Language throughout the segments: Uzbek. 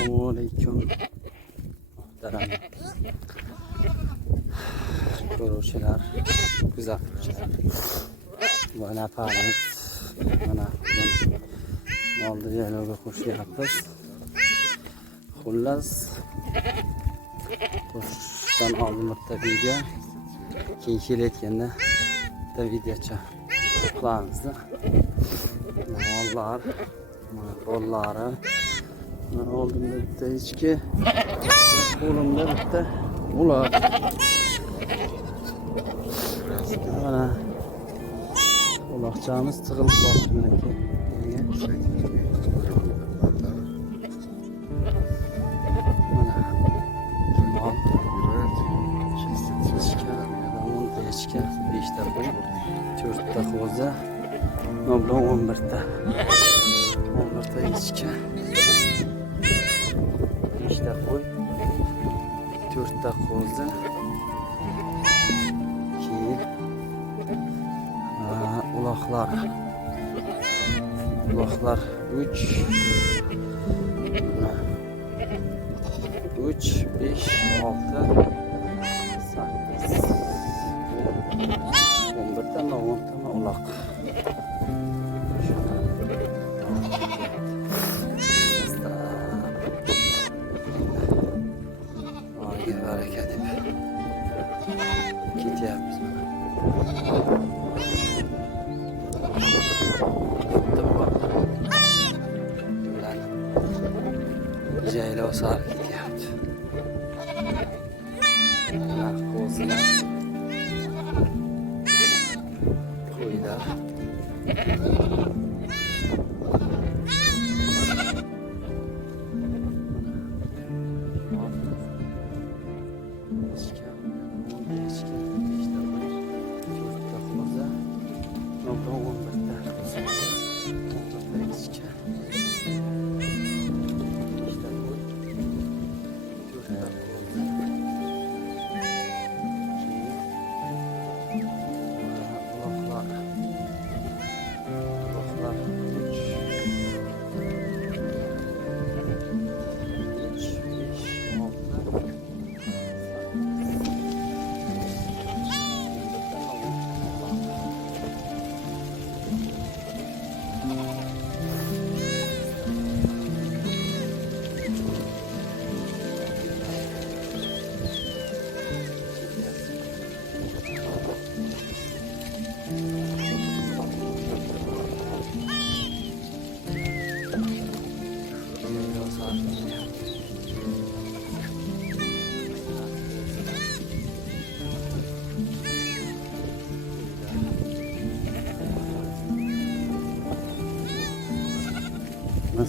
Assalomualaikum. Muhtaram ko'ruvchilar, kuzatuvchilar. Mana paramiz, mana molni yaylovga qo'shyapmiz. Xullas, qo'shishdan oldin bitta video, keyin kelayotganda bitta videocha qilamizda. Mollar, bollari, oldimda bitta echki, qo'limda bitta uloq. Mana uloqchamiz tig'ilib qolibdi meniki. Echki 5 ta qo'y, 4 ta qo'zi, bilan 11 ta. 11 ta echki, 5 ta qo'y, 4 ta qo'zi. Keyin uloqlar 3 5 6 8 11 ta 10 ta uloq. Baraka deb ketyapmiz mana. Jaylov sari ketyapti. Qo'zilar, qo'ylar.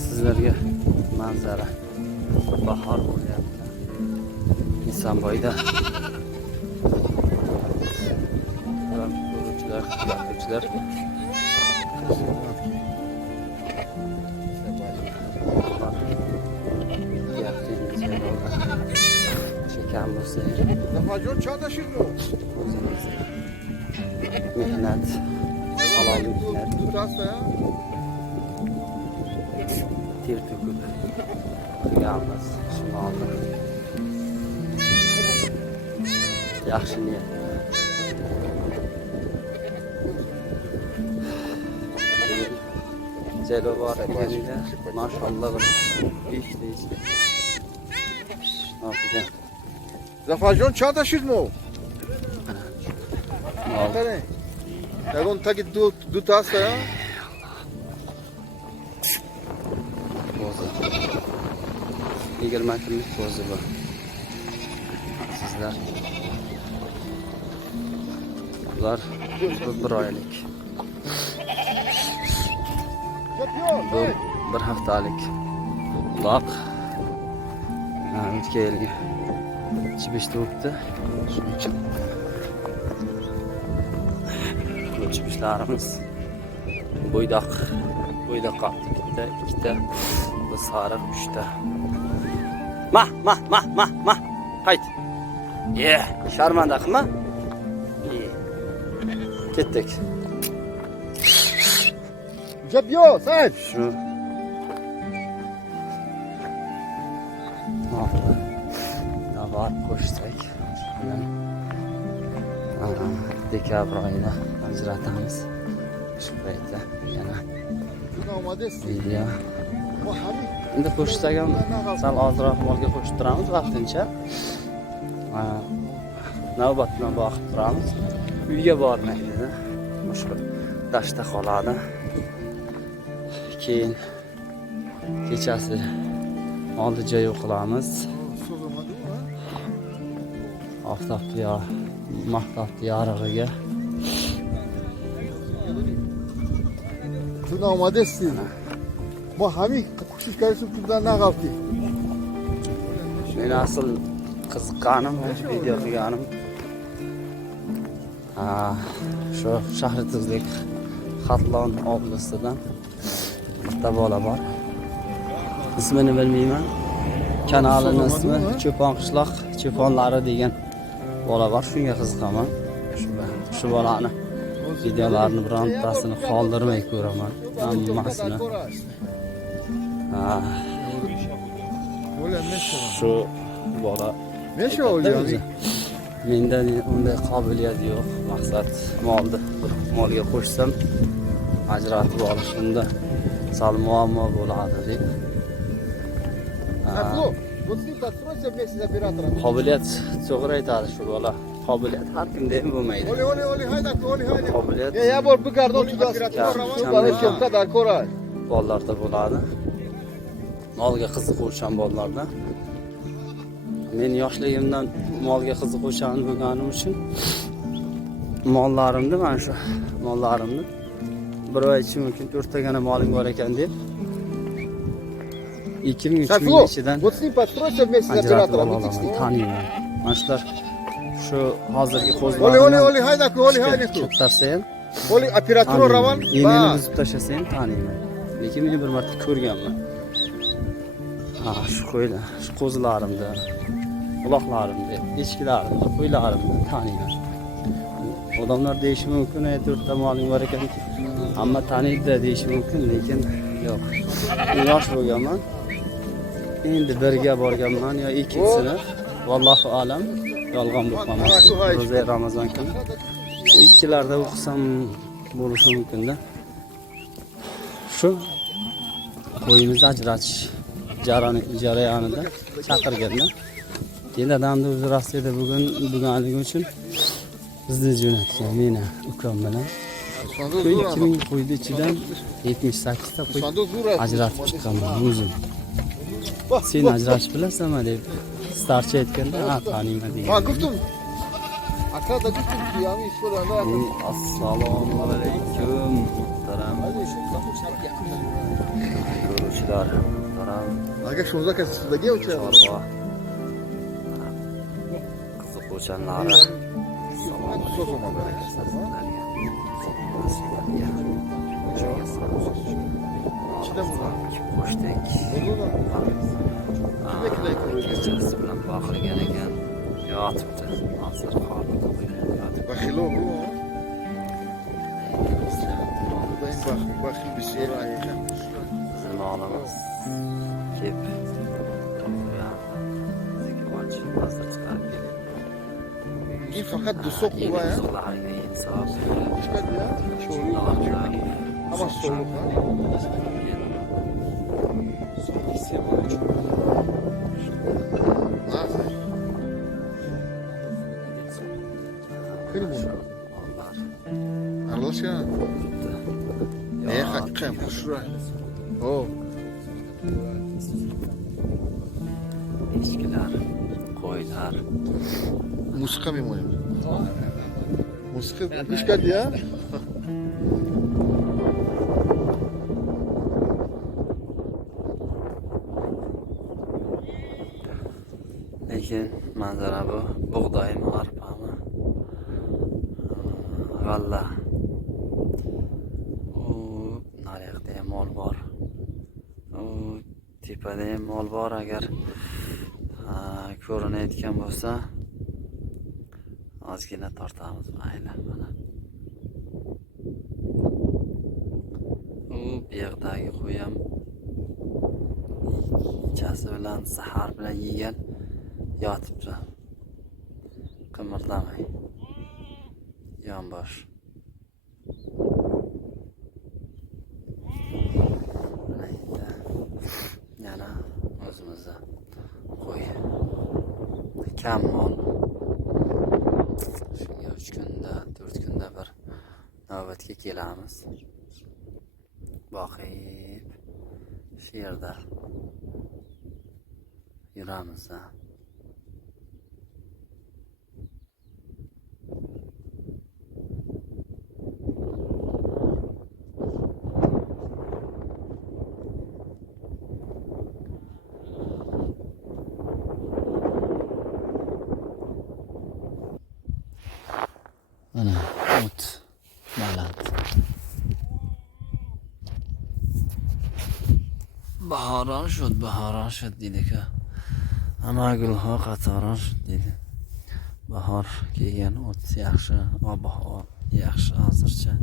Sizlarga manzara bahor bo'lyapti. Nisonboyda ko'ruvchilar, kuzatuvchilar chekan bo'lsa, mehnat, halol mehnat, ter to'kib qilganmiz. Shimolda yaxshi niyat. Jaylov bor ekanida, mashallah, 5 ta echki. Zafarjon چند تا شیر مو؟ آره. نگون تا که دو تا است یا؟ Eğer maksimlik bozu bu. Sizler. Bunlar bir aylık. Bu bir haftalık. Lak. Ötke yılga chibishda o'tdi. Shuning uchun bu chibishlarimiz bo'ydoq qoldi. Bitta, ikkita, bu sariq 3 ta. Ma. Hayt. Sharmanda qilma. Ketdik. Jabyo, Said. Shu qarab qo'shsak, dekabr oyida ajratamiz. Shu paytda yana Bugün olmadı. video. Bu hamı. Endi qo'shsak ham sal ozroq molga qo'shib turamiz vaqtincha. Navbatdan boqib turamiz. Uyga bormaydi. Shu dashta qoladi. Keyin kechasi oldi joy qilamiz. So'zlamadı mı? Maftobli yorig'iga Bugün olmadı. Bu hamı kuşuş karısı bundan ne kalktı? Men asl qiziqqanim, video qilganim shu Shahrituzlik Xatlon oblasidan bitta bola bor. Ismini bilmayman. Kanalining ismi Cho'pon qishloq cho'ponlari degan bola bor. Shunga qiziqaman. Shu bolani videolarini birontasini qoldirmay ko'raman. Hammasini. Öyle meşe. Shu bola Meşe oluyor. menda unday qobiliyat yo'q. Maqsad molga qo'shsam ajratib olishimda sal muammo bo'ladi deb. Вот ты постройся вместе с оператором. Qobiliyat to'g'ri aytadi shu bola. Qobiliyat har kimda ham bo'lmaydi. Оли, hayda, Оли, hayda. Qobiliyat Я бор bir gardon tutas. Bana çok kadar koray. bolalarda bo'ladi. Molga qiziquvchan bolalarda. Men yoshligimdan molga qiziquvchan bo'lganim uchun mollarimni mana shu mollarimni bir aytish mumkin 4 tagina moling bor ekan deb 2000-3000 ming ichidan Вот ты постройся вместе с оператором. taniyman. Mana shular shu hozirgi Оли, qo'zg'olonlar hayda, Оли, hayda. kattarsa ham Оли оператор ravan. Enini buzib tashlasa ham taniyman. Lekin men bir marta ko'rganman. Shu qo'ylar, shu qo'zlarimda, uloqlarimda, echkilarimda, qo'ylarimda taniyman. Odamlar deyishi mumkin, 4 ta moling bor ekan, hamma taniydi deyishi mumkin, lekin yo'q. Men yosh bo'lganman. Endi birga borganman yo ikkinchisini, vallohu alam, yolg'on bo'lib qolmasin. Ro'za Ramazon kuni ikkilarda o'qisam bo'lishi mumkin-da. Shu qo'yimizni ajratish jarayonida chaqirganda dadamni o'zi Rossiyada bo'lganligi uchun bizni jo'natgan meni ukam bilan. 2000 qo'yni ichidan 78 ta qo'y ajratib chiqqanman o'zim. Sen ajratish bilasanmi deb starchi aytganda taniyman degan. Guftum. Akada guftum ki yani şöyle Assalomu alaykum muhtaram ko'ruvchilar, muhtaram Aga şunza kasıdagi uçağı. Qiziquvchanlari. İçinde mi var? Qo'shdik. Kechasi bilan boqilgan ekan. Yotibdi. Hozir holida yotib. Baxilo bu. Baxil bir şey ayıkan. Bizim oğlumuz kep. Bizga ochib hozir chiqarib keladi. İyi fakat bu sok bu ya. So'lariga insof. Çıkardı ya. Çoğuluyor. Ama soluk ha. Aralaş ya. Neye hakikaten kuşura? O. Echkilar, qo'ylar. Musika mı var? Musika kuş geldi ya. Lekin manzara bu. Bug'doymi, arpami? G'alla. Naryoqda ham mol bor. Tepada ham mol bor. Agar ko'rinayotgan bo'lsa, ozgina tortamiz mayli. Mana. Bu yoqdagi qo'y ham kechasi bilan sahar bilan yegan yotibdi. Qimirlamay. Yonbosh. Endi yana o'zimizda qo'y. Kam mol. Shunga 3 kunda, 4 kunda bir navbatga kelamiz. Boqib shu yerda yuramiz. Mana o't baland. Bahoron shud deydi-ku. Hamma gulho qatoron shud deydi. Bahor kelgan, o't yaxshi, ob-havo yaxshi hozircha.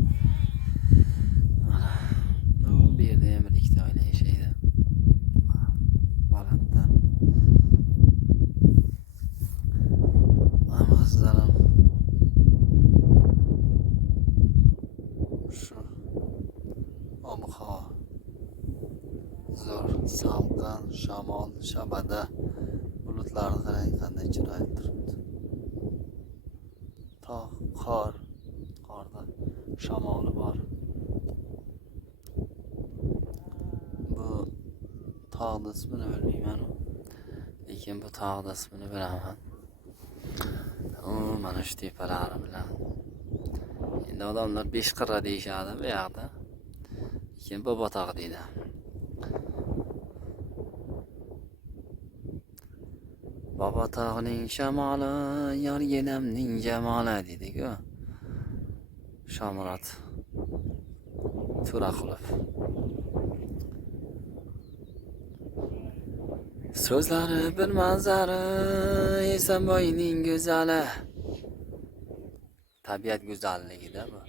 Mana bu yerda ham bir ikkita oila yashaydi. Balandda. Namazlarim shu ob-havo zo'r, salqin, shamol, shabada, bulutlarni qarang qanday chiroyli turibdi. Tog', qorda shamoli bor. Bu tog'ning ismini bilmayman, lekin bu tog'ning ismini bilaman. Mana shu tepalari bilan. Endi odamlar Beshqirra deyishadi bu yoqda. Lekin Bobotog' deydi. Bobotog'ning shamoli, yorginamning jamoli deydi-ku. Shomurod To'raqulov. So'zlari bir manzara, Esanboyning go'zali. Tabiat go'zalligida bu.